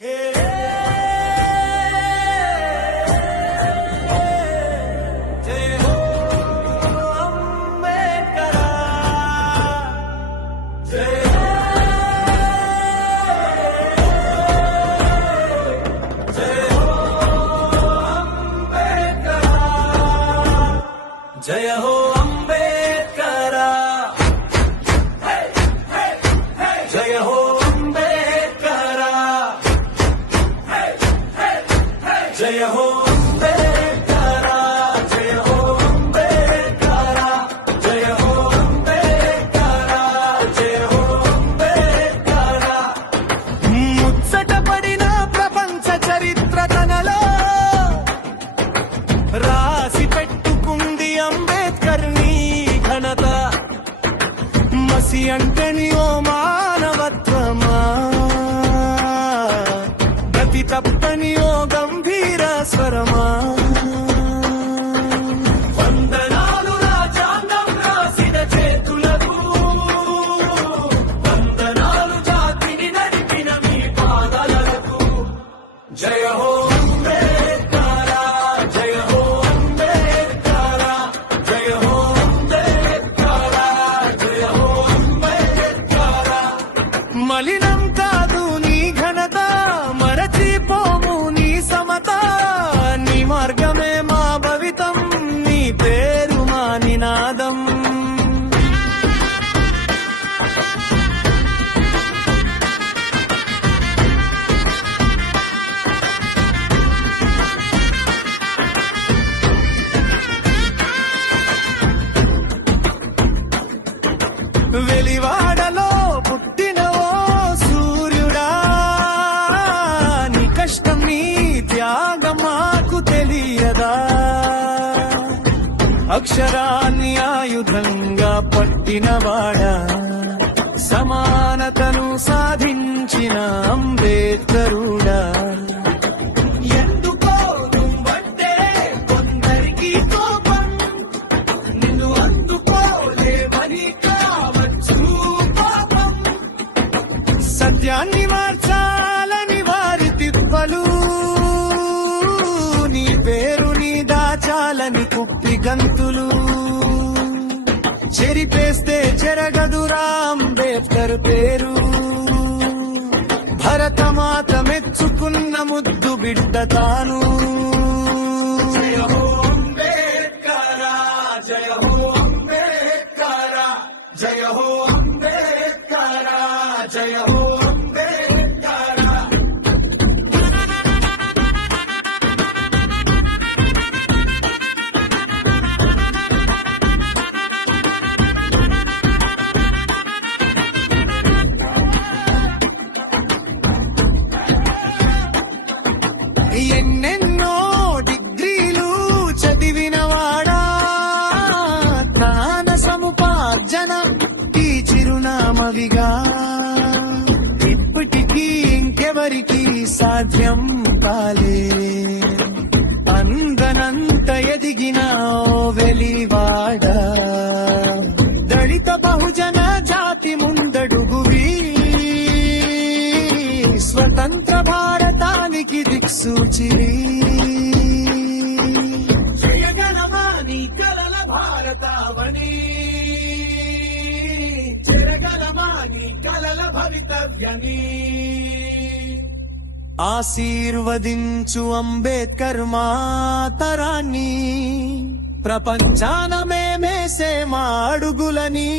జయ హో అంబేద్కర, జయ హో అంబేద్కర, జయ హో అంబేద్కర, జయ హో అంబేద్కర, జయ హో అంబేద్కర, జయ హో అంబేద్కర. ముచ్చటపడిన ప్రపంచ చరిత్ర తనలో రాసి పెట్టుకుంది అంబేద్కర్ నీ ఘనత. మసి అంటని ఓ మానవత్వమా, గతి తప్పని ఓ గంభీర స్వరమా. వందనాలు రాజ్యాంగం రాసిన చేతులకు, వందనాలు జాతిని నడిపిన మీ పాదాలకు. జయ హో అంబేద్కర, జయ హో అంబేద్కర, జయ హో అంబేద్కర, జయ హో అంబేద్కర. మలినం కాదు నీ ఘనత, మరచిపోము నీ సమత. నీ మార్గమే మా భవితం, నీ పేరు మా నినాదం. వెలివాడలో పుట్టిన ఓ సూర్యుడా, నీ కష్టం నీ త్యాగం మాకు తెలియదా. అక్షరాన్ని ఆయుధంగా పట్టినవాడా, సమానతను సాధించిన అంబేద్కరుడా. ఎందుకో నువ్వంటే కొందరికి కోపం, నిన్ను అందుకోలేమని కావచ్చు పాపం. సత్యాన్ని మార్చాలని వారి తిప్పలు, నీ పేరు నీ దాచాలని కుప్పి గంతులు. చెరిపేస్తే చెరగదురా అంబేద్కర్ పేరు. భరతమాత మెచ్చుకున్న ముద్దు బిడ్డ తాను. జయ హో అంబేద్కర, జయ హో అంబేద్కర, జయ హో అంబేద్కర, జయ హో అంబేద్కర. ఎన్నెన్నో డిగ్రీలు చదివినవాడా, జ్ఞాన సముపార్జన ఈ చిరునామవిగా. ఇప్పటికీ ఇంకెవరికి సాధ్యం కాలే, అందనంత ఎదిగిన ఓ వెలివాడా. దళిత బహుజన జాతి ముందడుగువి, స్వతంత్ర భారతానికి దిక్సూచివి. జయగలమా నీ కలల భారతావని, జయగలమా నీ కలల భవితవ్యని. ఆశీర్వదించు అంబేద్కర్ మా తరాన్ని, ప్రపంచాన మేమేసే మా అడుగులని.